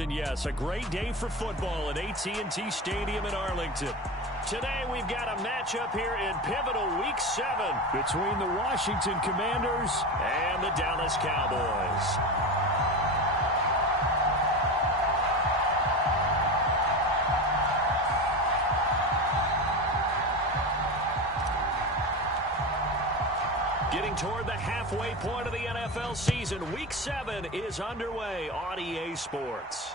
and yes, a great day for football at AT&T Stadium in Arlington. Today we've got a matchup here in pivotal Week 7 between the Washington Commanders and the Dallas Cowboys. Getting toward the halfway point of the NFL season, Week 7 is underway on EA Sports.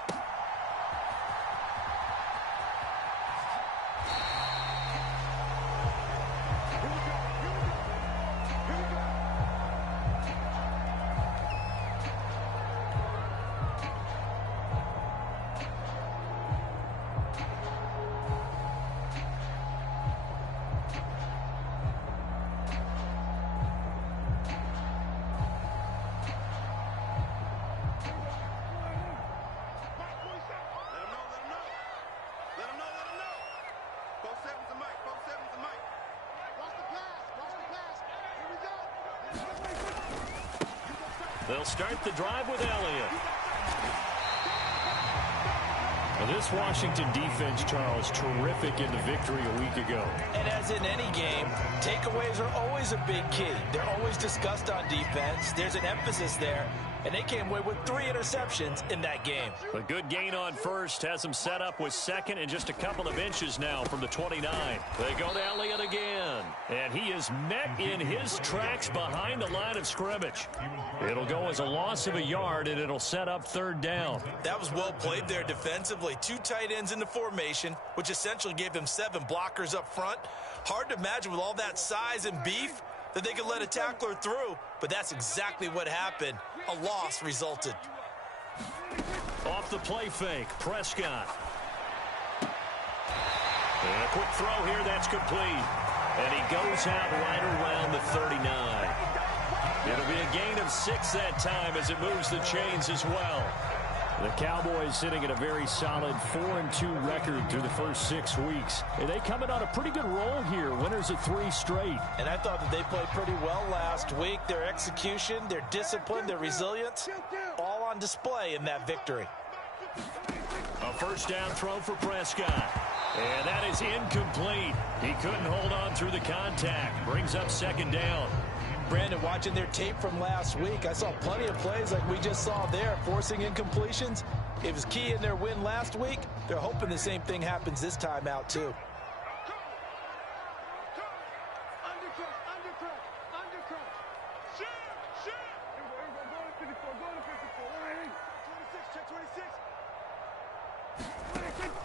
They'll start the drive with Elliott. Well, this Washington defense, Charles, terrific in the victory a week ago. And as in any game, takeaways are always a big key. They're always discussed on defense. There's an emphasis there. And they came away with 3 interceptions in that game. A good gain on first has them set up with second and just a couple of inches now from the 29. They go to Elliott again. And he is met in his tracks behind the line of scrimmage. It'll go as a loss of a yard, and it'll set up 3rd down. That was well played there defensively. 2 tight ends in the formation, which essentially gave them 7 blockers up front. Hard to imagine with all that size and beef that they could let a tackler through, but that's exactly what happened. A loss resulted. Off the play fake, Prescott. And a quick throw here, that's complete. And he goes out right around the 39. It'll be a gain of 6 that time as it moves the chains as well. The Cowboys sitting at a very solid 4-2 record through the first 6 weeks. And they coming on a pretty good roll here. Winners of 3 straight. And I thought that they played pretty well last week. Their execution, their discipline, their resilience, all on display in that victory. A first down throw for Prescott. And that is incomplete. He couldn't hold on through the contact. Brings up 2nd down. Brandon, watching their tape from last week, I saw plenty of plays like we just saw there, forcing incompletions. It was key in their win last week. They're hoping the same thing happens this time out, too.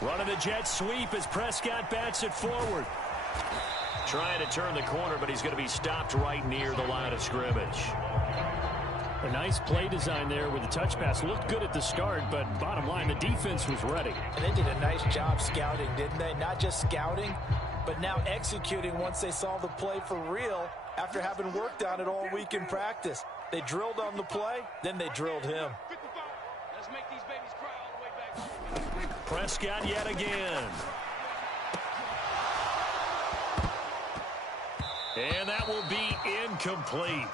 Running the jet sweep as Prescott bats it forward. Trying to turn the corner, but he's going to be stopped right near the line of scrimmage. A nice play design there with the touch pass. Looked good at the start, but bottom line, the defense was ready. And they did a nice job scouting, didn't they? Not just scouting, but now executing once they saw the play for real after having worked on it all week in practice. They drilled on the play, then they drilled him. Let's make these babies cry all the way back. Prescott yet again. And that will be incomplete.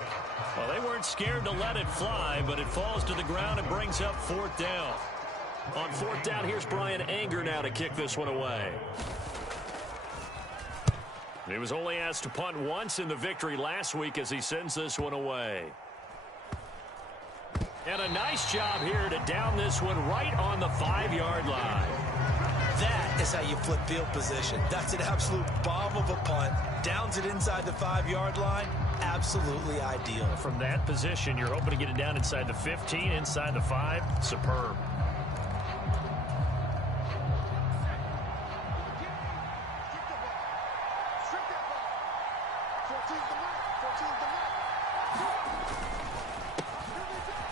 Well, they weren't scared to let it fly, but it falls to the ground and brings up 4th down. On 4th down, here's Brian Anger now to kick this one away. He was only asked to punt once in the victory last week as he sends this one away. And a nice job here to down this one right on the 5-yard line. That is how you flip field position. That's an absolute bomb of a punt. Downs it inside the 5-yard line. Absolutely ideal. From that position, you're hoping to get it down inside the 15, inside the 5. Superb.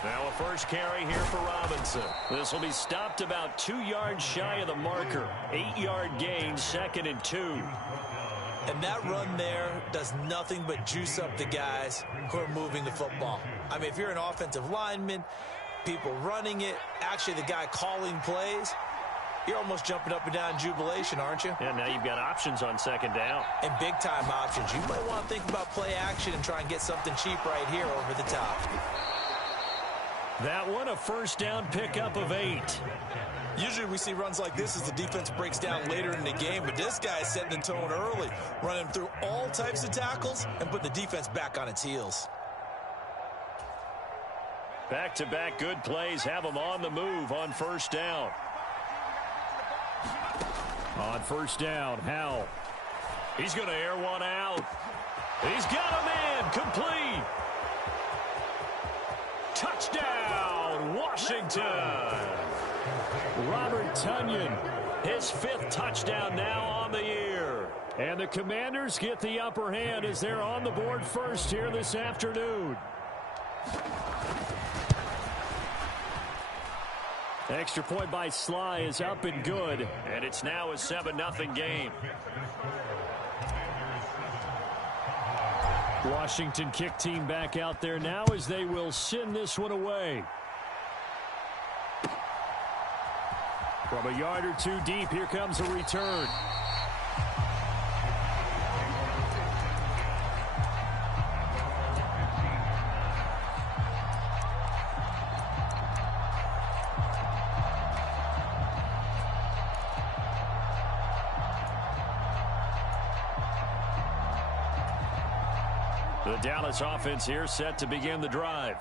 Now a first carry here for Robinson. This will be stopped about 2 yards shy of the marker. 8-yard gain, 2nd and 2. And that run there does nothing but juice up the guys who are moving the football. I mean, if you're an offensive lineman, people running it, actually the guy calling plays, you're almost jumping up and down in jubilation, aren't you? Yeah, now you've got options on 2nd down. And big-time options. You might want to think about play action and try and get something cheap right here over the top. That one a first down pickup of 8. Usually we see runs like this as the defense breaks down later in the game, but this guy is setting the tone early, running through all types of tackles and put the defense back on its heels. Back-to-back good plays have them on the move on first down. On first down, Howell. He's going to air one out. He's got a man, complete. Touchdown, Washington. Robert Tonyan, his 5th touchdown now on the year. And the Commanders get the upper hand as they're on the board first here this afternoon. Extra point by Sly is up and good, and it's now a 7-0 game. Washington kick team back out there now as they will send this one away. From a yard or two deep, here comes a return. The Dallas offense here set to begin the drive.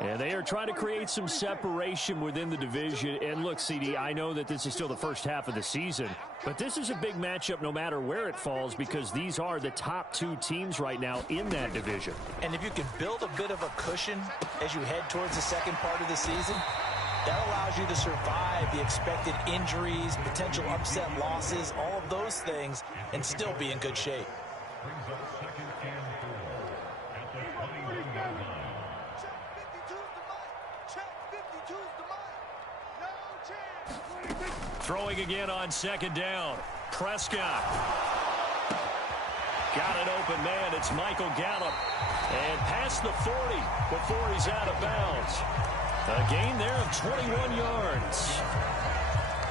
And they are trying to create some separation within the division. And look, CD, I know that this is still the first half of the season, but this is a big matchup no matter where it falls because these are the top 2 teams right now in that division. And if you can build a bit of a cushion as you head towards the second part of the season, that allows you to survive the expected injuries, potential upset losses, all of those things, and still be in good shape. Throwing again on second down. Prescott. Got an open man. It's Michael Gallup. And past the 40 before he's out of bounds. A gain there of 21 yards.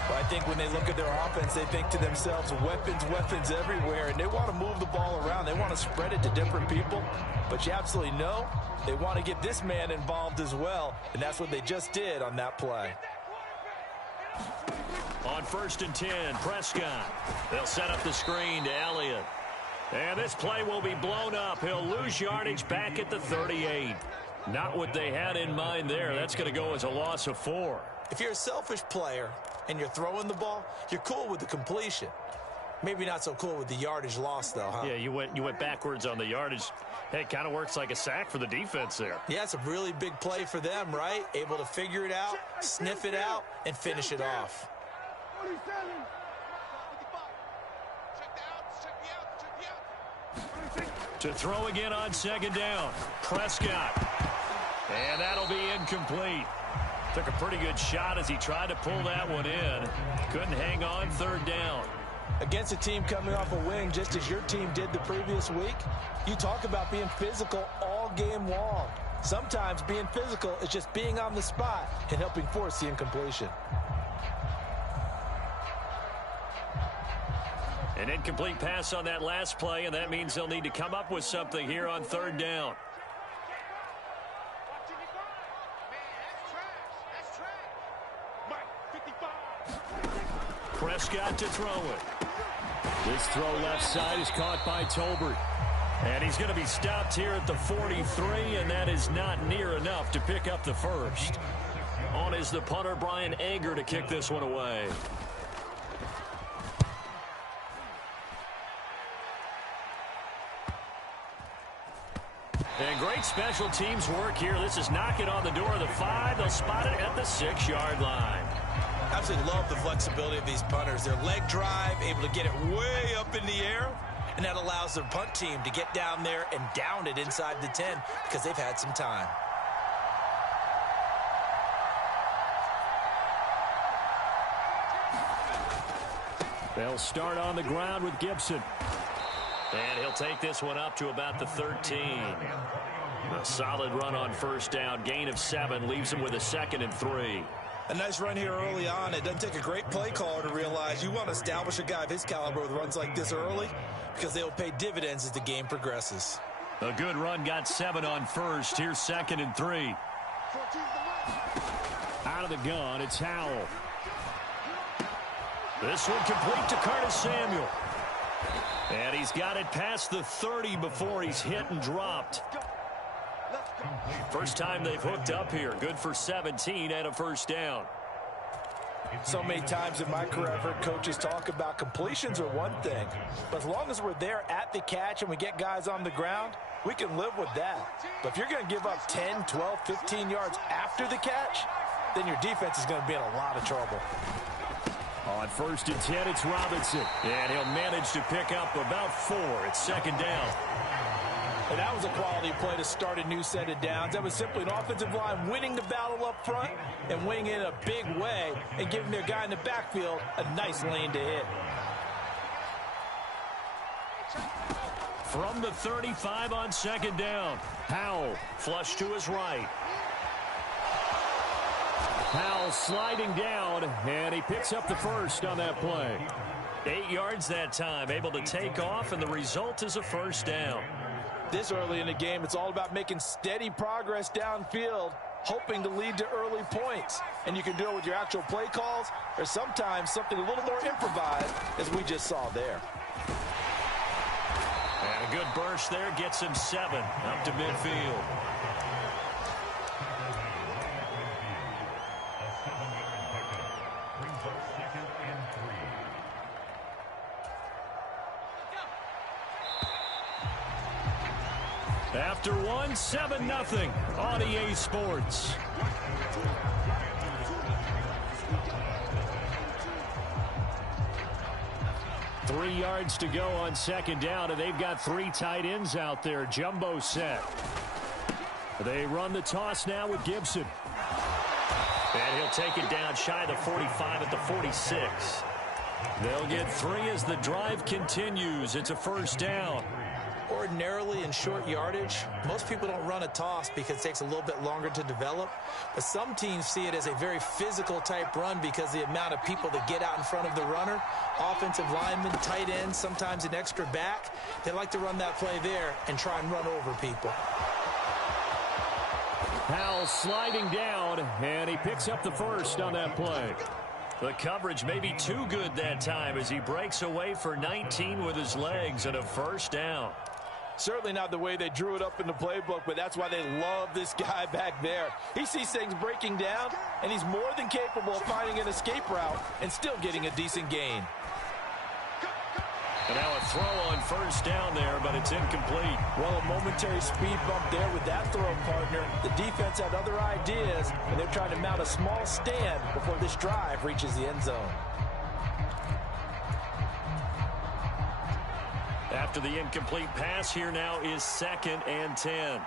Well, I think when they look at their offense, they think to themselves, weapons everywhere, and they want to move the ball around. They want to spread it to different people. But you absolutely know they want to get this man involved as well, and that's what they just did on that play. On 1st and 10, Prescott. They'll set up the screen to Elliott. And this play will be blown up. He'll lose yardage back at the 38. Not what they had in mind there. That's going to go as a loss of 4. If you're a selfish player and you're throwing the ball, you're cool with the completion. Maybe not so cool with the yardage loss, though, huh? Yeah, you went backwards on the yardage. Hey, it kind of works like a sack for the defense there. Yeah, it's a really big play for them, right? Able to figure it out, sniff it out, and finish it off. To throw again on second down. Prescott. And that'll be incomplete. Took a pretty good shot as he tried to pull that one in. Couldn't hang on 3rd down. Against a team coming off a win, just as your team did the previous week, you talk about being physical all game long. Sometimes being physical is just being on the spot and helping force the incompletion. An incomplete pass on that last play, and that means they'll need to come up with something here on 3rd down. Prescott to throw it. This throw left side is caught by Tolbert. And he's going to be stopped here at the 43, and that is not near enough to pick up the first. On is the punter, Brian Anger, to kick this one away. And great special teams work here. This is knocking on the door of the 5. They'll spot it at the 6-yard line. Absolutely love the flexibility of these punters. Their leg drive, able to get it way up in the air, and that allows their punt team to get down there and down it inside the 10 because they've had some time. They'll start on the ground with Gibson. And he'll take this one up to about the 13. A solid run on first down. Gain of 7 leaves him with a 2nd and 3. A nice run here early on. It doesn't take a great play caller to realize you want to establish a guy of his caliber with runs like this early because they will pay dividends as the game progresses. A good run got 7 on first. Here's 2nd and 3. Out of the gun, it's Howell. This one complete to Curtis Samuel. And he's got it past the 30 before he's hit and dropped. First time they've hooked up here. Good for 17 and a first down. So many times in my career, I've heard coaches talk about completions are one thing. But as long as we're there at the catch and we get guys on the ground, we can live with that. But if you're going to give up 10, 12, 15 yards after the catch, then your defense is going to be in a lot of trouble. On 1st and 10, it's Robinson. And he'll manage to pick up about 4. It's second down. And that was a quality play to start a new set of downs. That was simply an offensive line winning the battle up front and winning it in a big way and giving their guy in the backfield a nice lane to hit. From the 35 on second down, Howell flush to his right. Howell sliding down, and he picks up the first on that play. 8 yards that time, able to take off, and the result is a first down. This early in the game, it's all about making steady progress downfield, hoping to lead to early points. And you can do it with your actual play calls or sometimes something a little more improvised, as we just saw there. And a good burst there gets him 7 up to midfield. After 1, 7-0 on EA Sports. Three yards to go on second down, and they've got 3 tight ends out there. Jumbo set. They run the toss now with Gibson. And he'll take it down shy of the 45 at the 46. They'll get 3 as the drive continues. It's a first down. Ordinarily in short yardage, most people don't run a toss because it takes a little bit longer to develop. But some teams see it as a very physical type run because the amount of people that get out in front of the runner, offensive linemen, tight ends, sometimes an extra back, they like to run that play there and try and run over people. Howell sliding down, and he picks up the first on that play. The coverage may be too good that time as he breaks away for 19 with his legs and a first down. Certainly not the way they drew it up in the playbook, but that's why they love this guy back there. He sees things breaking down, and he's more than capable of finding an escape route and still getting a decent gain. And now a throw on first down there, but it's incomplete. Well, a momentary speed bump there with that throw, partner. The defense had other ideas, and they're trying to mount a small stand before this drive reaches the end zone. After the incomplete pass, here now is 2nd and 10.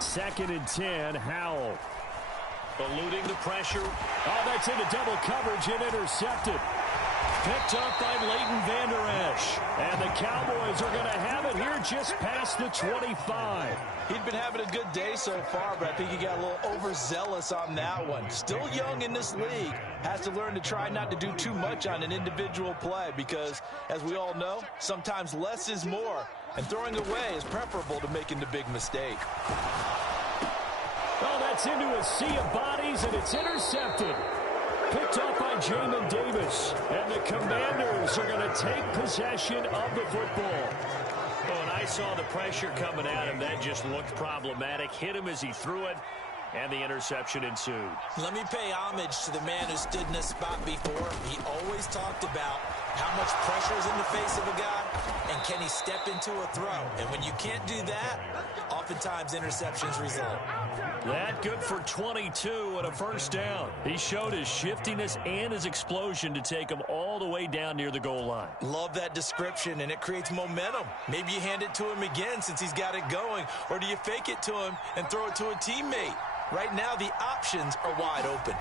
2nd and 10, Howell. Eluding the pressure. Oh, that's into double coverage and intercepted. Picked up by Leighton Vander Esch. And the Cowboys are going to have it here just past the 25. He'd been having a good day so far, but I think he got a little overzealous on that one. Still young in this league. Has to learn to try not to do too much on an individual play because, as we all know, sometimes less is more. And throwing away is preferable to making the big mistake. Oh, that's into a sea of bodies, and it's intercepted. Picked up by Jamin Davis. And the Commanders are going to take possession of the football. Oh, and I saw the pressure coming at him. That just looked problematic. Hit him as he threw it, and the interception ensued. Let me pay homage to the man who stood in this spot before. He always talked about how much pressure is in the face of a guy, and can he step into a throw? And when you can't do that, oftentimes interceptions result. That good for 22 and a first down. He showed his shiftiness and his explosion to take him all the way down near the goal line. Love that description, and it creates momentum. Maybe you hand it to him again since he's got it going, or do you fake it to him and throw it to a teammate? Right now, the options are wide open.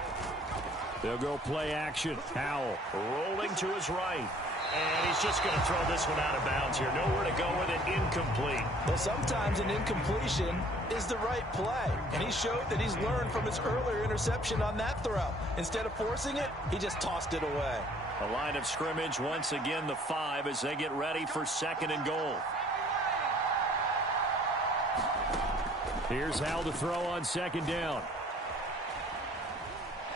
They'll go play action. Howell rolling to his right. And he's just going to throw this one out of bounds here. Nowhere to go with it. Incomplete. Well, sometimes an incompletion is the right play. And he showed that he's learned from his earlier interception on that throw. Instead of forcing it, he just tossed it away. A line of scrimmage once again, the 5 as they get ready for 2nd and goal. Here's Howell to throw on 2nd down.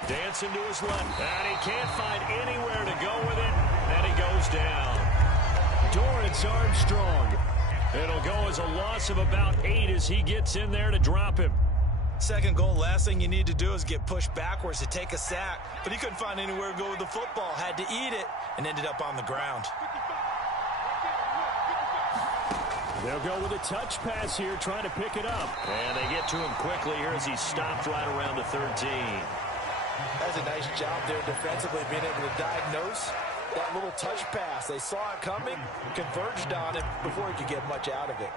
Dancing to his left. And he can't find anywhere to go with it. And he goes down. Dorrance Armstrong. It'll go as a loss of about 8 as he gets in there to drop him. Second goal, last thing you need to do is get pushed backwards to take a sack. But he couldn't find anywhere to go with the football. Had to eat it and ended up on the ground. They'll go with a touch pass here, trying to pick it up. And they get to him quickly here as he stopped right around the 13. That's a nice job there defensively, being able to diagnose that little touch pass. They saw it coming, converged on it before he could get much out of it.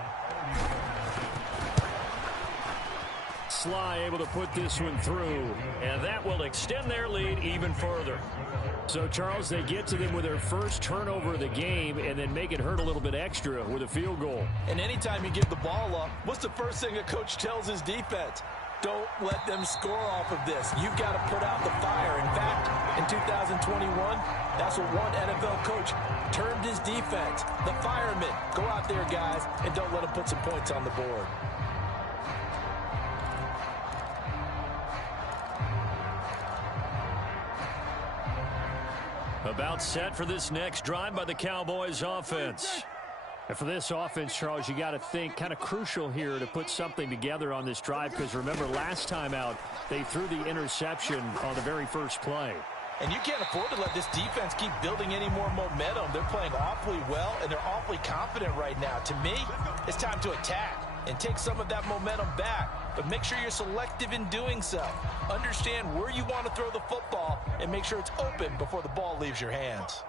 Sly able to put this one through, and that will extend their lead even further. So, Charles, they get to them with their first turnover of the game and then make it hurt a little bit extra with a field goal. And anytime you give the ball up, what's the first thing a coach tells his defense? Don't let them score off of this. You've got to put out the fire. In fact, in 2021, that's what one NFL coach termed his defense. The firemen. Go out there, guys, and don't let them put some points on the board. About set for this next drive by the Cowboys offense. And for this offense, Charles, you got to think kind of crucial here to put something together on this drive, because remember last time out they threw the interception on the very first play. And you can't afford to let this defense keep building any more momentum. They're playing awfully well, and they're awfully confident right now. To me, it's time to attack and take some of that momentum back. But make sure you're selective in doing so. Understand where you want to throw the football and make sure it's open before the ball leaves your hands.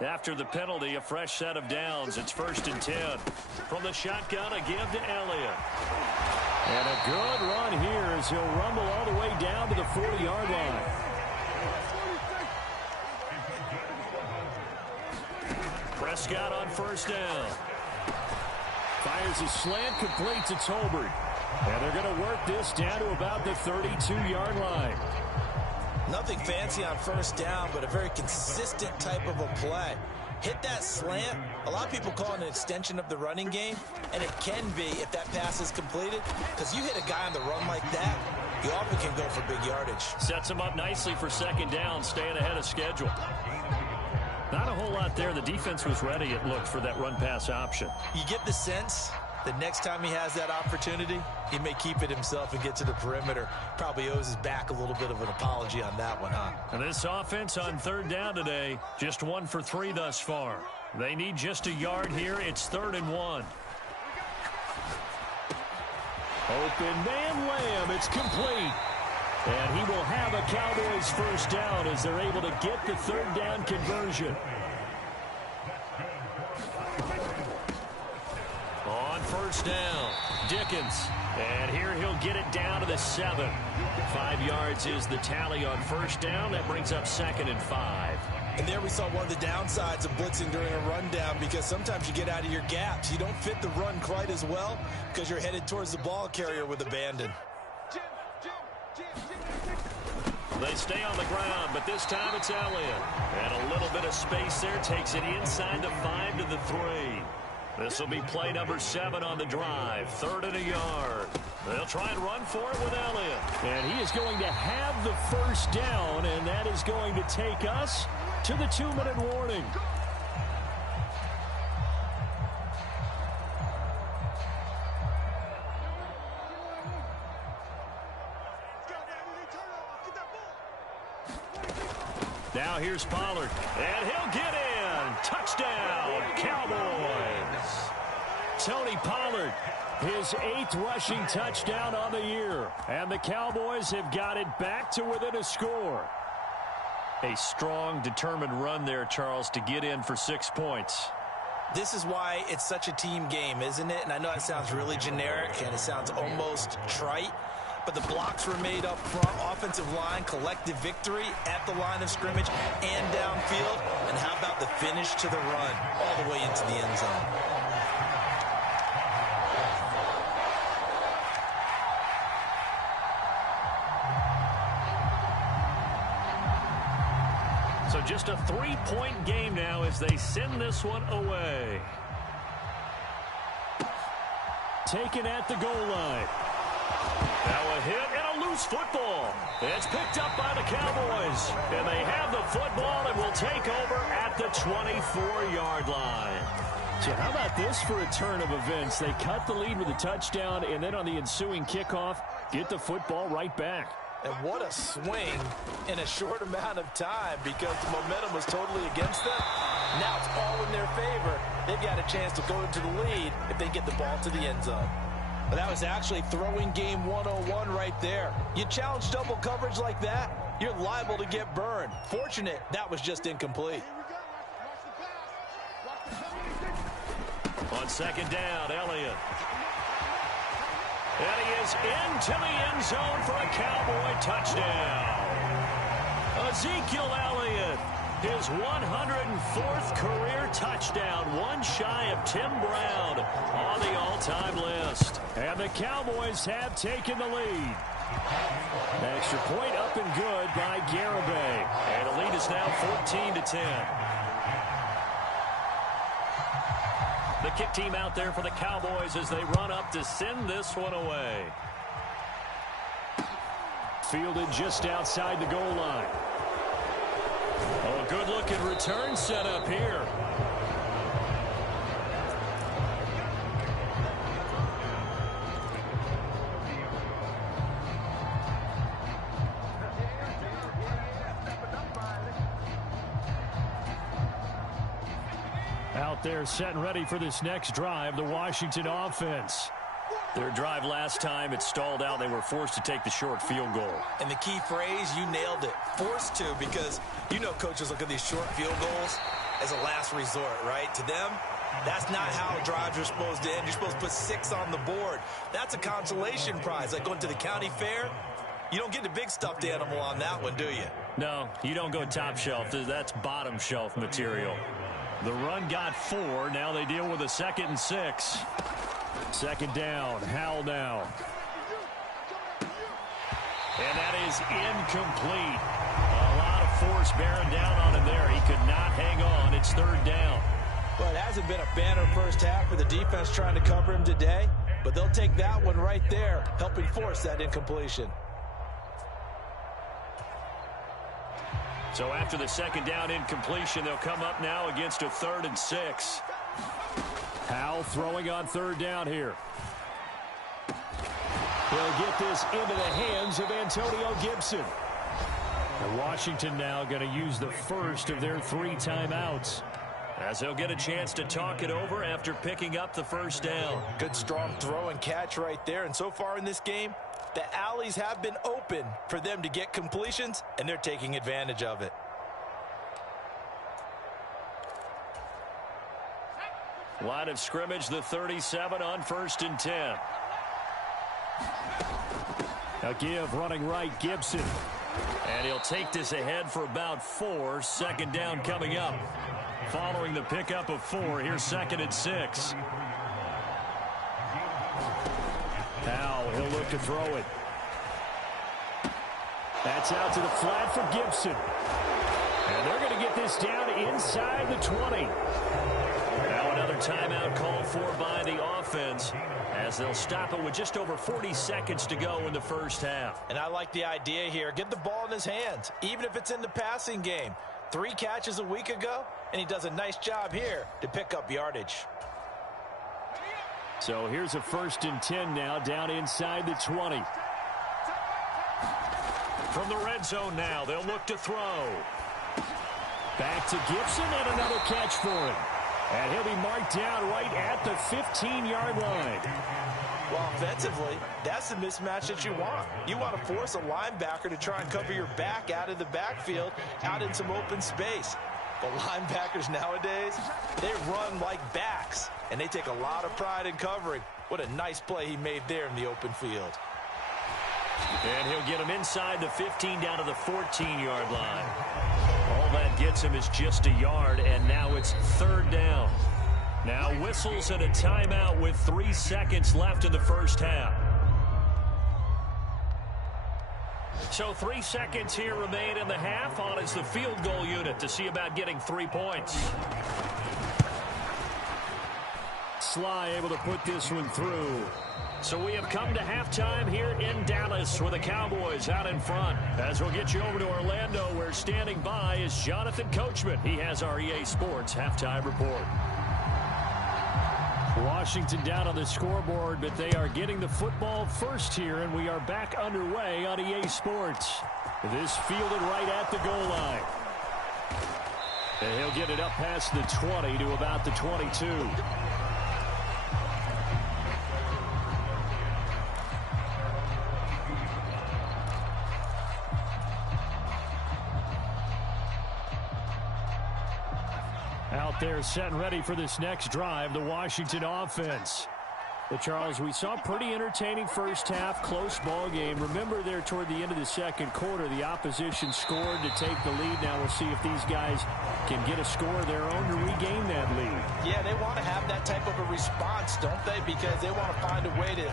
After the penalty, a fresh set of downs. It's 1st and 10. From the shotgun, a give to Elliott. And a good run here as he'll rumble all the way down to the 40-yard line. Prescott on 1st down. Fires a slant, completes to Tolbert. And they're going to work this down to about the 32-yard line. Nothing fancy on 1st down, but a very consistent type of a play. Hit that slant. A lot of people call it an extension of the running game, and it can be if that pass is completed, because you hit a guy on the run like that, you often can go for big yardage. Sets him up nicely for 2nd down, staying ahead of schedule. Not a whole lot there. The defense was ready, it looked, for that run-pass option. You get the sense the next time he has that opportunity, he may keep it himself and get to the perimeter. Probably owes his back a little bit of an apology on that one, huh? And this offense on 3rd down today, just 1 for 3 thus far. They need just a yard here. It's 3rd and 1. Open man Lamb. It's complete. And he will have a Cowboys 1st down as they're able to get the 3rd down conversion. On 1st down, Dickens. And here he'll get it down to the 7. 5 yards is the tally on 1st down. That brings up 2nd and 5. And there we saw one of the downsides of blitzing during a rundown, because sometimes you get out of your gaps. You don't fit the run quite as well because you're headed towards the ball carrier with abandon. They stay on the ground, but this time it's Elliott. And a little bit of space there takes it inside the 5 to the 3. This will be play number 7 on the drive. 3rd and a yard. They'll try and run for it with Elliott. And he is going to have the 1st down, and that is going to take us to the 2-minute warning. Now here's Pollard, and he'll get in. Touchdown, Cowboys. Tony Pollard, his 8th rushing touchdown on the year. And the Cowboys have got it back to within a score. A strong, determined run there, Charles, to get in for 6 points. This is why it's such a team game, isn't it? And I know it sounds really generic and it sounds almost trite, but the blocks were made up front, offensive line, collective victory at the line of scrimmage and downfield. And how about the finish to the run all the way into the end zone? So just a 3-point game now as they send this one away. Taken at the goal line. Now a hit and a loose football. It's picked up by the Cowboys. And they have the football and will take over at the 24-yard line. So how about this for a turn of events? They cut the lead with a touchdown, and then on the ensuing kickoff, get the football right back. And what a swing in a short amount of time, because the momentum was totally against them. Now it's all in their favor. They've got a chance to go into the lead if they get the ball to the end zone. But that was actually throwing game 101 right there. You challenge double coverage like that, you're liable to get burned. Fortunate that was just incomplete. On second down, Elliott. And he is into the end zone for a Cowboy touchdown. Ezekiel Elliott, his 104th career touchdown, one shy of Tim Brown on the all-time list. And the Cowboys have taken the lead. An extra point up and good by Garibay. And the lead is now 14-10. The kick team out there for the Cowboys as they run up to send this one away. Fielded just outside the goal line. Oh, a good-looking return set up here. Out there set and ready for this next drive, the Washington offense. Their drive last time, it stalled out. They were forced to take the short field goal. And the key phrase, you nailed it. Forced to, because you know coaches look at these short field goals as a last resort, right? To them, that's not how drives are supposed to end. You're supposed to put 6 on the board. That's a consolation prize. Like going to the county fair, you don't get the big stuffed animal on that one, do you? No, you don't go top shelf. That's bottom shelf material. The run got 4. Now they deal with a 2nd and 6. Second down. Howell now. And that is incomplete. A lot of force bearing down on him there. He could not hang on. It's 3rd down. Well, it hasn't been a banner first half for the defense trying to cover him today, but they'll take that one right there, helping force that incompletion. So after the 2nd down incompletion, they'll come up now against a 3rd and 6. Howell throwing on 3rd down here. He'll get this into the hands of Antonio Gibson. And Washington now going to use the first of their 3 timeouts. As they'll get a chance to talk it over after picking up the first down. Good strong throw and catch right there. And so far in this game, the alleys have been open for them to get completions, and they're taking advantage of it. Line of scrimmage, the 37 on 1st and 10. A give running right, Gibson. And he'll take this ahead for about 4. 2nd down coming up. Following the pickup of 4, here's 2nd and 6. Now he'll look to throw it. That's out to the flat for Gibson. And they're going to get this down inside the 20. Now another timeout called for by the offense as they'll stop it with just over 40 seconds to go in the first half. And I like the idea here. Get the ball in his hands, even if it's in the passing game. 3 catches a week ago, and he does a nice job here to pick up yardage. So here's a 1st and 10 now, down inside the 20. From the red zone now, they'll look to throw. Back to Gibson, and another catch for him. And he'll be marked down right at the 15-yard line. Well, offensively, that's the mismatch that you want. You want to force a linebacker to try and cover your back out of the backfield, out in some open space. But linebackers nowadays, they run like backs, and they take a lot of pride in covering. What a nice play he made there in the open field. And he'll get him inside the 15 down to the 14-yard line. All that gets him is just a yard, and now it's 3rd down. Now whistles and a timeout with 3 seconds left in the first half. So 3 seconds here remain in the half. On is the field goal unit to see about getting 3 points. Sly able to put this one through. So we have come to halftime here in Dallas with the Cowboys out in front. As we'll get you over to Orlando, where standing by is Jonathan Coachman. He has our EA Sports halftime report. Washington down on the scoreboard, but they are getting the football first here, and we are back underway on EA Sports. This fielded right at the goal line. And he'll get it up past the 20 to about the 22. Out there set and ready for this next drive, the Washington offense. But Charles, we saw a pretty entertaining first half, close ball game. Remember there toward the end of the second quarter, the opposition scored to take the lead. Now we'll see if these guys can get a score of their own to regain that lead. Yeah, they want to have that type of a response, don't they? Because they want to find a way to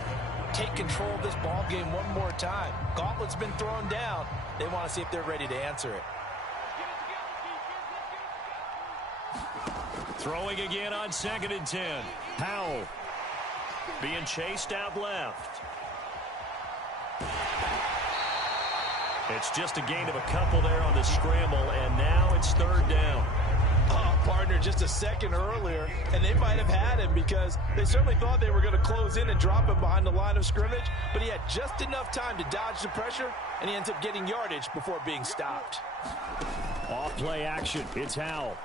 take control of this ball game one more time. Gauntlet's been thrown down. They want to see if they're ready to answer it. Throwing again on 2nd and 10. Powell being chased out left. It's just a gain of a couple there on the scramble, and now it's 3rd down. Oh, partner, just a second earlier, and they might have had him because they certainly thought they were going to close in and drop him behind the line of scrimmage, but he had just enough time to dodge the pressure, and he ends up getting yardage before being stopped. Off play action. It's Howell.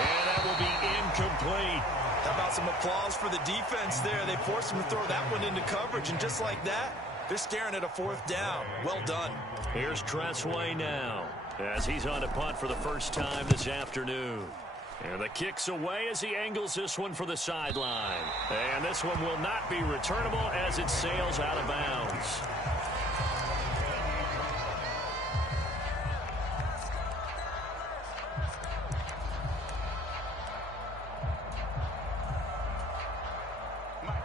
And that will be incomplete. How about some applause for the defense there? They forced him to throw that one into coverage, and just like that, they're staring at a 4th down. Well done. Here's Tressway now as he's on to punt for the first time this afternoon. And the kick's away as he angles this one for the sideline. And this one will not be returnable as it sails out of bounds.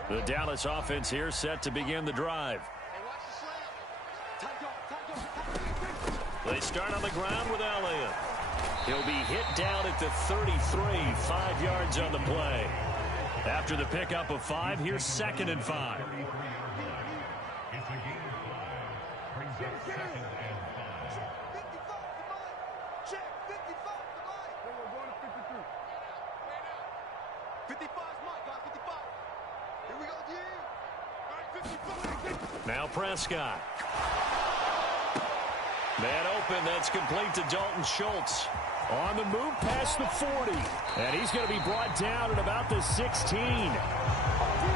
The Dallas offense here set to begin the drive. They start on the ground with Elliott. He'll be hit down at the 33, 5 yards on the play. After the pickup of 5, here's 2nd and 5. Now Prescott. Man open, that's complete to Dalton Schultz. On the move past the 40. And he's going to be brought down at about the 16.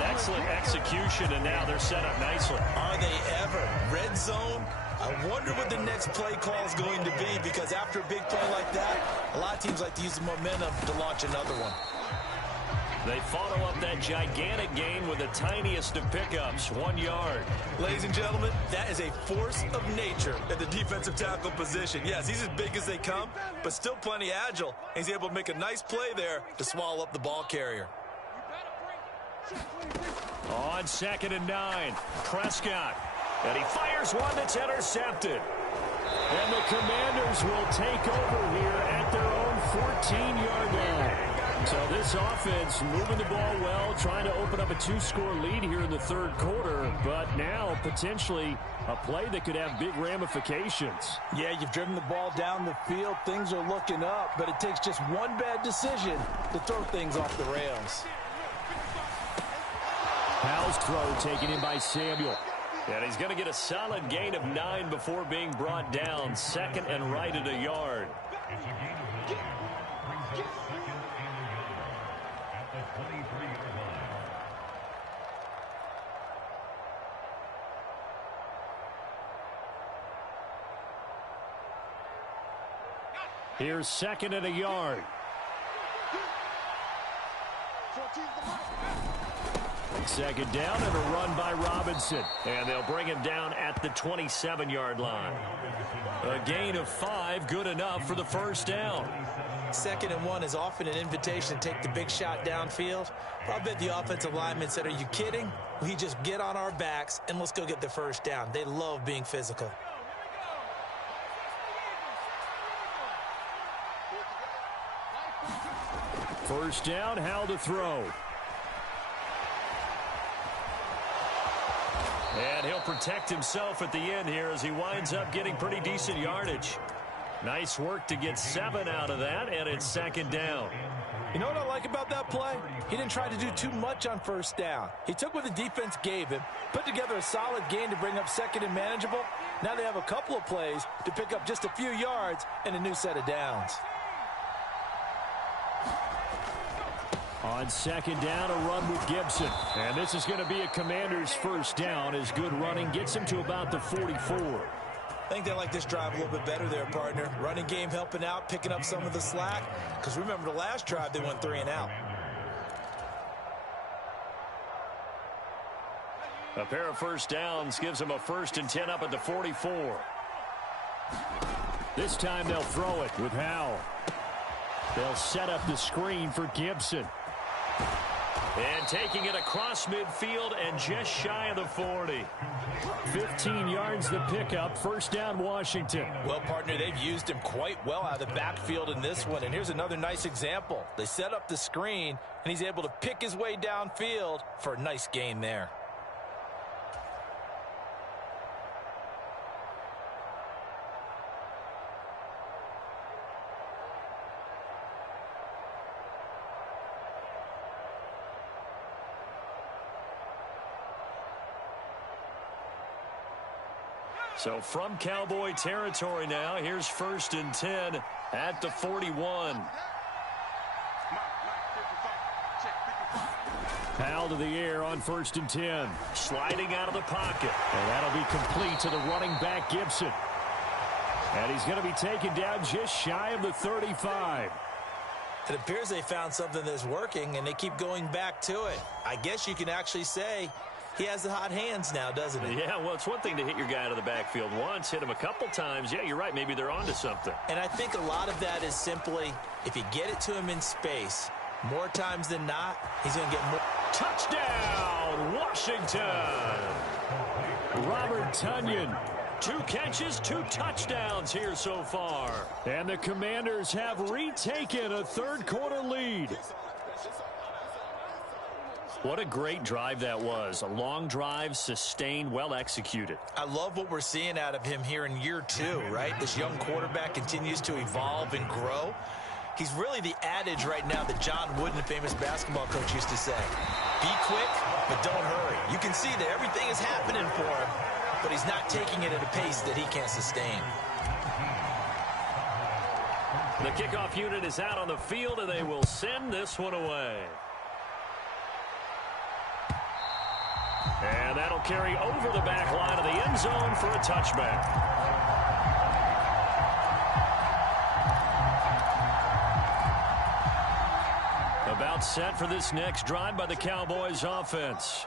Excellent execution, and now they're set up nicely. Are they ever? Red zone? I wonder what the next play call is going to be, because after a big play like that, a lot of teams like to use the momentum to launch another one. They follow up that gigantic gain with the tiniest of pickups, 1 yard. Ladies and gentlemen, that is a force of nature at the defensive tackle position. Yes, he's as big as they come, but still plenty agile. He's able to make a nice play there to swallow up the ball carrier. On 2nd and 9, Prescott. And he fires one that's intercepted. And the Commanders will take over here at their own 14-yard line. So this offense moving the ball well, trying to open up a 2-score lead here in the 3rd quarter, but now potentially a play that could have big ramifications. Yeah, you've driven the ball down the field. Things are looking up, but it takes just one bad decision to throw things off the rails. Powell's throw taken in by Samuel. And he's going to get a solid gain of 9 before being brought down. 2nd and right at a yard. Here's 2nd and a yard. Second down and a run by Robinson. And they'll bring him down at the 27-yard line. A gain of 5, good enough for the first down. 2nd and 1 is often an invitation to take the big shot downfield. I bet the offensive lineman said, are you kidding? We just get on our backs and let's go get the first down. They love being physical. First down, Howell to throw. And he'll protect himself at the end here as he winds up getting pretty decent yardage. Nice work to get 7 out of that, and it's second down. You know what I like about that play? He didn't try to do too much on first down. He took what the defense gave him, put together a solid gain to bring up second and manageable. Now they have a couple of plays to pick up just a few yards and a new set of downs. On second down, a run with Gibson. And this is going to be a Commander's first down as good running gets him to about the 44. I think they like this drive a little bit better there, partner. Running game helping out, picking up some of the slack. Because remember the last drive, they went 3 and out. A pair of first downs gives them a 1st and 10 up at the 44. This time they'll throw it with Howell. They'll set up the screen for Gibson. And taking it across midfield and just shy of the 40. 15 yards the pickup. First down, Washington. Well, partner, they've used him quite well out of the backfield in this one. And here's another nice example. They set up the screen, and he's able to pick his way downfield for a nice gain there. So from Cowboy territory now, here's 1st and 10 at the 41. Powell to the air on 1st and 10. Sliding out of the pocket. And that'll be complete to the running back, Gibson. And he's going to be taken down just shy of the 35. It appears they found something that's working, and they keep going back to it. I guess you can actually say he has the hot hands now, doesn't he? Yeah, well, it's one thing to hit your guy out of the backfield once, hit him a couple times. Yeah, you're right. Maybe they're onto something. And I think a lot of that is simply if you get it to him in space, more times than not, he's going to get more. Touchdown, Washington. Robert Tonyan. 2 catches, 2 touchdowns here so far. And the Commanders have retaken a third-quarter lead. What a great drive that was. A long drive, sustained, well executed. I love what we're seeing out of him here in year 2, right? This young quarterback continues to evolve and grow. He's really the adage right now that John Wooden, a famous basketball coach, used to say. Be quick, but don't hurry. You can see that everything is happening for him, but he's not taking it at a pace that he can't sustain. The kickoff unit is out on the field, and they will send this one away. And that'll carry over the back line of the end zone for a touchback. About set for this next drive by the Cowboys offense.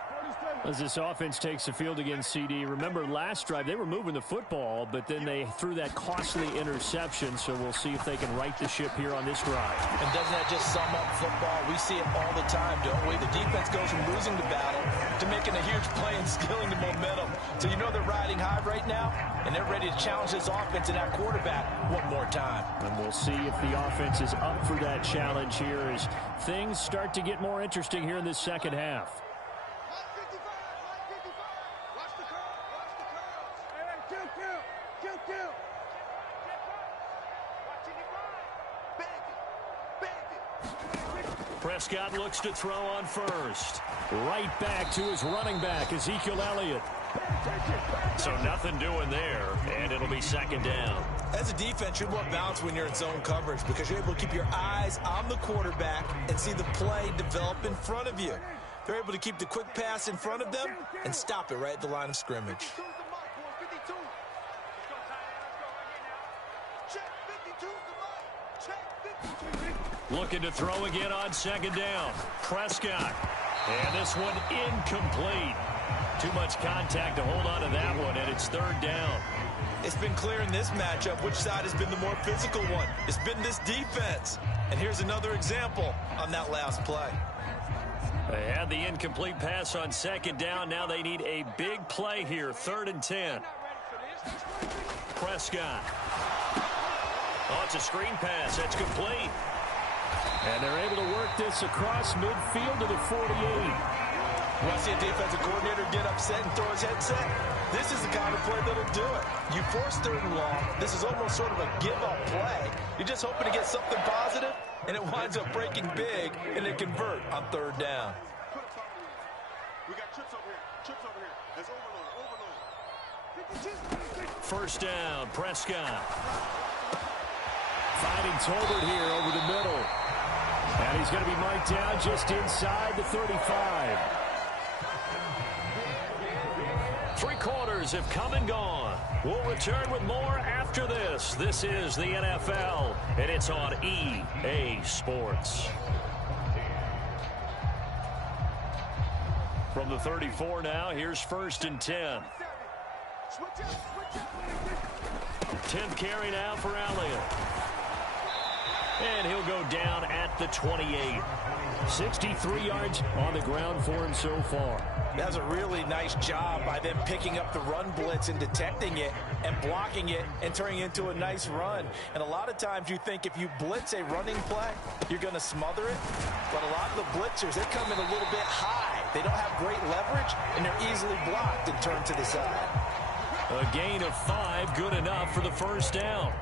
As this offense takes the field against CD, remember last drive they were moving the football, but then they threw that costly interception, so we'll see if they can right the ship here on this drive. And doesn't that just sum up football? We see it all the time, don't we? The defense goes from losing the battle to making a huge play and stealing the momentum. So you know they're riding high right now, and they're ready to challenge this offense and that quarterback one more time. And we'll see if the offense is up for that challenge here as things start to get more interesting here in this second half. Prescott looks to throw on first. Right back to his running back, Ezekiel Elliott. So nothing doing there, and it'll be second down. As a defense, you're more balanced when you're in zone coverage because you're able to keep your eyes on the quarterback and see the play develop in front of you. They're able to keep the quick pass in front of them and stop it right at the line of scrimmage. Looking to throw again on second down. Prescott. And this one incomplete. Too much contact to hold on to that one, and it's third down. It's been clear in this matchup which side has been the more physical one. It's been this defense. And here's another example on that last play. They had the incomplete pass on second down. Now they need a big play here. 3rd and 10. Prescott. Oh, it's a screen pass. That's complete. And they're able to work this across midfield to the 48. You want to see a defensive coordinator get upset and throw his headset? This is the kind of play that'll do it. You force 3rd and long. This is almost sort of a give-up play. You're just hoping to get something positive, and it winds up breaking big, and they convert on 3rd down. We got trips over here. Trips over here. Let's overload. First down, Prescott. Finding Tolbert here over the middle. And he's going to be marked down just inside the 35. 3 quarters have come and gone. We'll return with more after this. This is the NFL, and it's on EA Sports. From the 34 now, here's 1st and 10. 10th carry now for Elliott. And he'll go down at the 28. 63 yards on the ground for him so far. That's a really nice job by them picking up the run blitz and detecting it and blocking it and turning it into a nice run. And a lot of times you think if you blitz a running play, you're going to smother it. But a lot of the blitzers, they come in a little bit high. They don't have great leverage, and they're easily blocked and turned to the side. A gain of 5, good enough for the first down.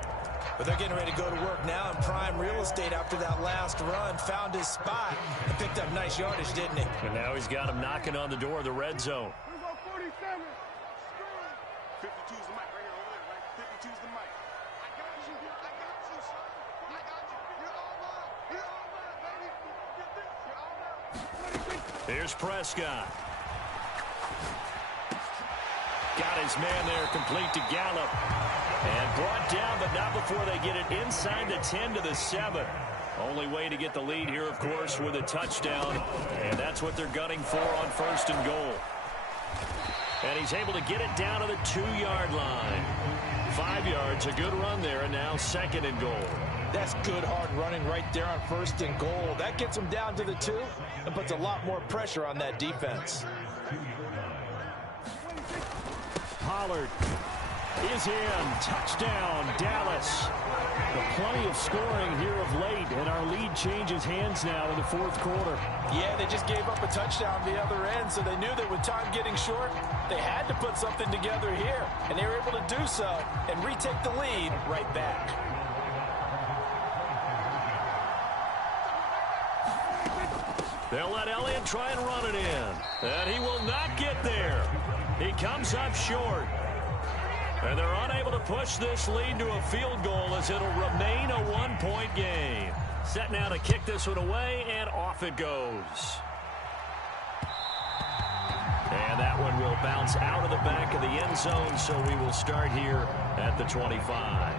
But they're getting ready to go to work now in prime real estate after that last run. Found his spot and picked up nice yardage, didn't he? And now he's got him knocking on the door of the red zone. 52's the mic right here over there, right? 52's the mic. I got you. I got you, son. I got you. You're all mine. You're all mine, baby. Get this. You're all mine. Here's Prescott. Got his man there, complete to Gallup. And brought down, but not before they get it inside the 10 to the 7. Only way to get the lead here, of course, with a touchdown. And that's what they're gunning for on 1st and goal. And he's able to get it down to the 2-yard line. 5 yards, a good run there, and now 2nd and goal. That's good hard running right there on 1st and goal. That gets them down to the 2 and puts a lot more pressure on that defense. Pollard is in. Touchdown, Dallas. But plenty of scoring here of late, and our lead changes hands now in the 4th quarter. Yeah, they just gave up a touchdown the other end, so they knew that with time getting short, they had to put something together here, and they were able to do so and retake the lead right back. They'll let Elliott try and run it in, and he will not get there. He comes up short. And they're unable to push this lead to a field goal as it'll remain a 1-point game. Set now to kick this one away, and off it goes. And that one will bounce out of the back of the end zone, so we will start here at the 25.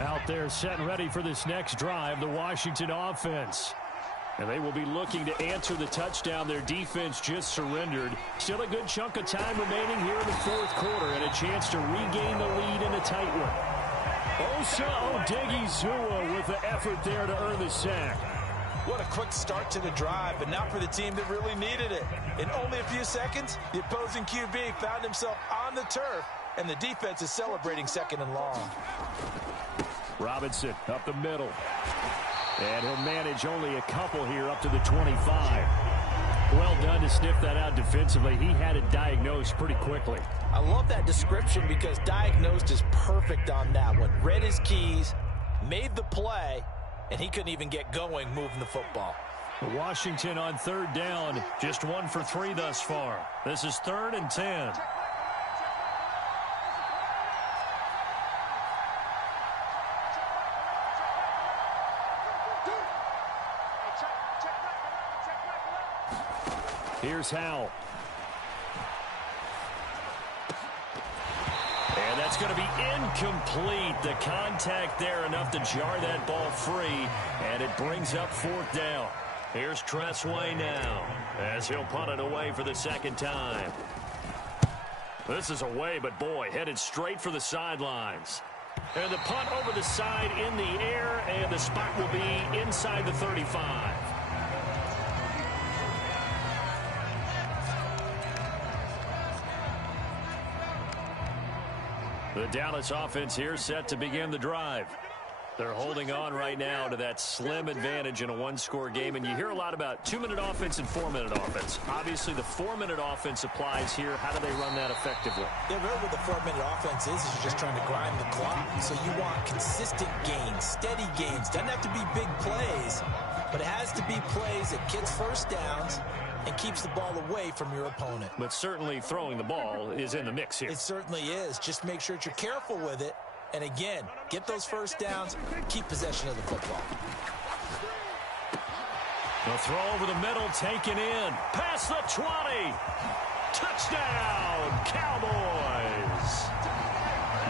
Out there set and ready for this next drive, the Washington offense. And they will be looking to answer the touchdown their defense just surrendered. Still a good chunk of time remaining here in the 4th quarter and a chance to regain the lead in a tight one. Osa Odighizuwa with the effort there to earn the sack. What a quick start to the drive, but not for the team that really needed it. In only a few seconds, the opposing QB found himself on the turf, and the defense is celebrating 2nd and long. Robinson up the middle. And he'll manage only a couple here up to the 25. Well done to sniff that out defensively. He had it diagnosed pretty quickly. I love that description because diagnosed is perfect on that one. Read his keys, made the play, and he couldn't even get going moving the football. Washington on 3rd down. Just 1 for 3 thus far. This is 3rd and 10. Here's Howell. And that's going to be incomplete. The contact there enough to jar that ball free. And it brings up 4th down. Here's Tressway now as he'll punt it away for the 2nd time. This is away, but boy, headed straight for the sidelines. And the punt over the side in the air, and the spot will be inside the 35. The Dallas offense here set to begin the drive. They're holding on right now to that slim advantage in a one-score game, and you hear a lot about 2-minute offense and 4-minute offense. Obviously, the 4-minute offense applies here. How do they run that effectively? Yeah, really what the 4-minute offense is you're just trying to grind the clock. So you want consistent gains, steady gains. Doesn't have to be big plays, but it has to be plays that gets first downs and keeps the ball away from your opponent. But certainly throwing the ball is in the mix here. It certainly is. Just make sure that you're careful with it. And again, get those first downs, keep possession of the football. The throw over the middle, taken in. Past the 20. Touchdown, Cowboys.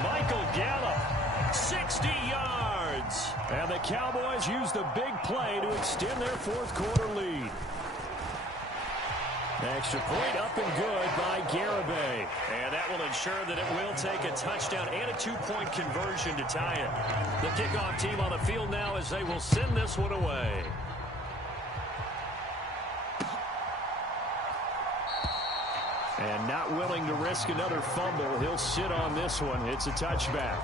Michael Gallup, 60 yards. And the Cowboys use the big play to extend their fourth quarter lead. Extra point up and good by Garibay. And that will ensure that it will take a touchdown and a 2-point conversion to tie it. The kickoff team on the field now as they will send this one away. And not willing to risk another fumble, he'll sit on this one. It's a touchback.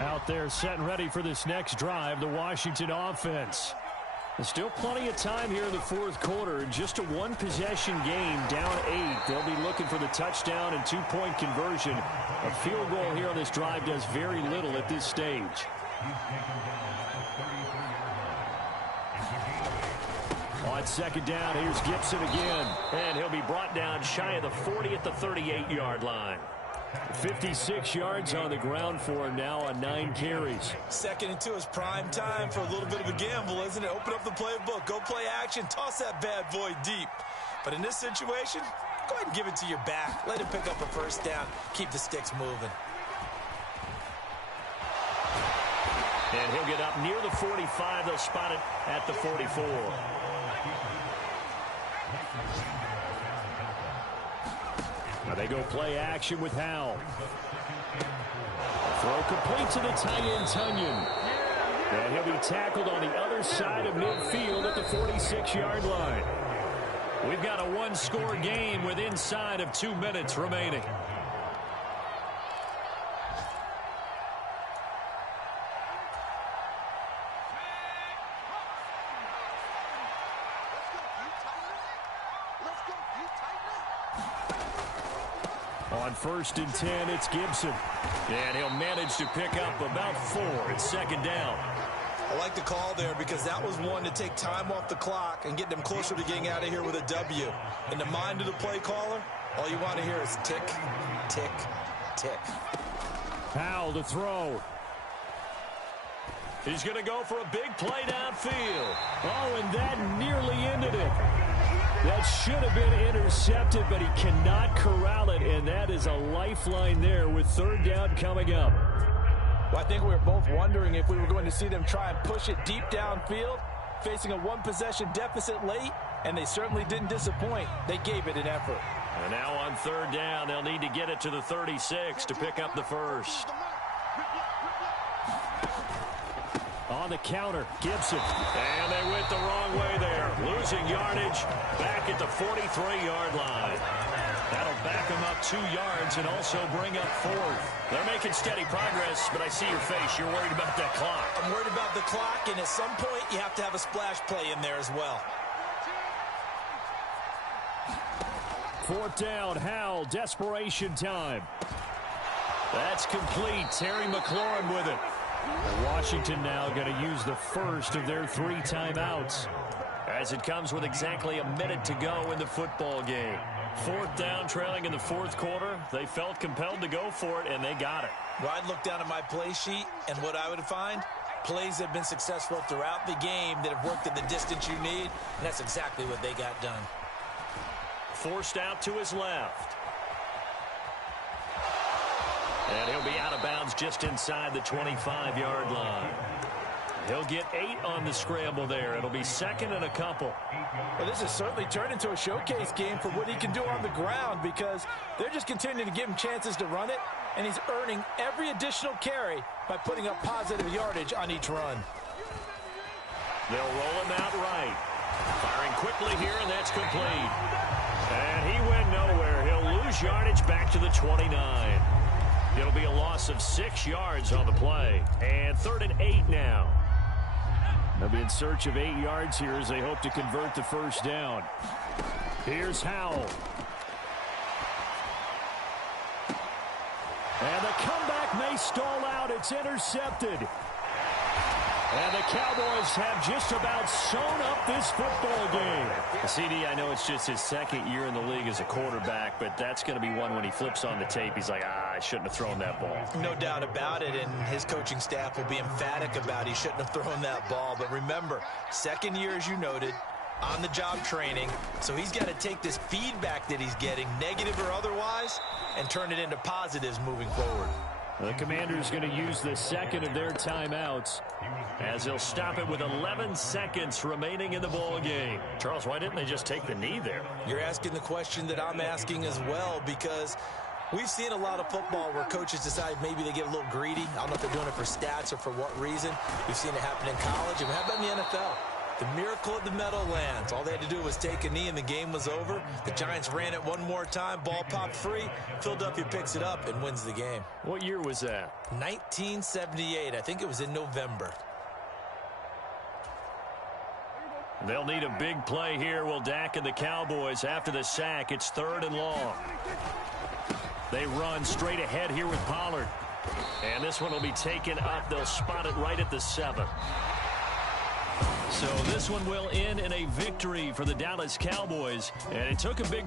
Out there set and ready for this next drive, the Washington offense. There's still plenty of time here in the fourth quarter. Just a one-possession game, down 8. They'll be looking for the touchdown and 2-point conversion. A field goal here on this drive does very little at this stage. On second down, here's Gibson again. And he'll be brought down shy of the 40 at the 38-yard line. 56 yards on the ground for him now on 9 carries. 2nd and 2 is prime time for a little bit of a gamble, isn't it? Open up the playbook, go play action, toss that bad boy deep. But in this situation, go ahead and give it to your back. Let him pick up a first down. Keep the sticks moving. And he'll get up near the 45. They'll spot it at the 44. Now they go play action with Howell. Throw complete to the tight end, Tunyon. And he'll be tackled on the other side of midfield at the 46-yard line. We've got a one-score game with inside of 2 minutes remaining. On 1st and 10, it's Gibson. And he'll manage to pick up about 4. It's 2nd down. I like the call there because that was one to take time off the clock and get them closer to getting out of here with a W. In the mind of the play caller, all you want to hear is tick, tick, tick. Howell to throw. He's going to go for a big play downfield. Oh, and that nearly ended it. That should have been intercepted, but he cannot corral it, and that is a lifeline there with 3rd down coming up. Well, I think we were both wondering if we were going to see them try and push it deep downfield, facing a one-possession deficit late, and they certainly didn't disappoint. They gave it an effort. And now on 3rd down, they'll need to get it to the 36 to pick up the first. On the counter, Gibson. And they went the wrong way there. Losing yardage back at the 43-yard line. That'll back them up 2 yards and also bring up 4th. They're making steady progress, but I see your face. You're worried about that clock. I'm worried about the clock, and at some point you have to have a splash play in there as well. 4th down, Howell, desperation time. That's complete. Terry McLaurin with it. And Washington now going to use the first of their 3 timeouts as it comes with exactly a minute to go in the football game. 4th down, trailing in the 4th quarter. They felt compelled to go for it, and they got it. Well, I'd look down at my play sheet, and what I would find, plays have been successful throughout the game that have worked in the distance you need, and that's exactly what they got done. Forced out to his left. And he'll be out of bounds just inside the 25-yard line. He'll get 8 on the scramble there. It'll be 2nd and a couple. Well, this has certainly turned into a showcase game for what he can do on the ground because they're just continuing to give him chances to run it, and he's earning every additional carry by putting up positive yardage on each run. They'll roll him out right. Firing quickly here, and that's complete. And he went nowhere. He'll lose yardage back to the 29. It'll be a loss of 6 yards on the play. And 3rd and 8 now. They'll be in search of 8 yards here as they hope to convert the first down. Here's Howell. And the comeback may stall out. It's intercepted. And the Cowboys have just about sewn up this football game. CD, I know it's just his 2nd year in the league as a quarterback, but that's going to be one when he flips on the tape. He's like, I shouldn't have thrown that ball. No doubt about it, and his coaching staff will be emphatic about he shouldn't have thrown that ball. But remember, 2nd year, as you noted, on-the-job training, so he's got to take this feedback that he's getting, negative or otherwise, and turn it into positives moving forward. The Commanders going to use the 2nd of their timeouts as they'll stop it with 11 seconds remaining in the ball game. Charles, why didn't they just take the knee there? You're asking the question that I'm asking as well, because we've seen a lot of football where coaches decide maybe they get a little greedy. I don't know if they're doing it for stats or for what reason. We've seen it happen in college, and how about in the NFL? The miracle of the Meadowlands. All they had to do was take a knee and the game was over. The Giants ran it one more time. Ball popped free. Philadelphia picks it up and wins the game. What year was that? 1978. I think it was in November. They'll need a big play here. Will Dak and the Cowboys after the sack. It's 3rd and long. They run straight ahead here with Pollard. And this one will be taken up. They'll spot it right at the 7. So this one will end in a victory for the Dallas Cowboys. And it took a big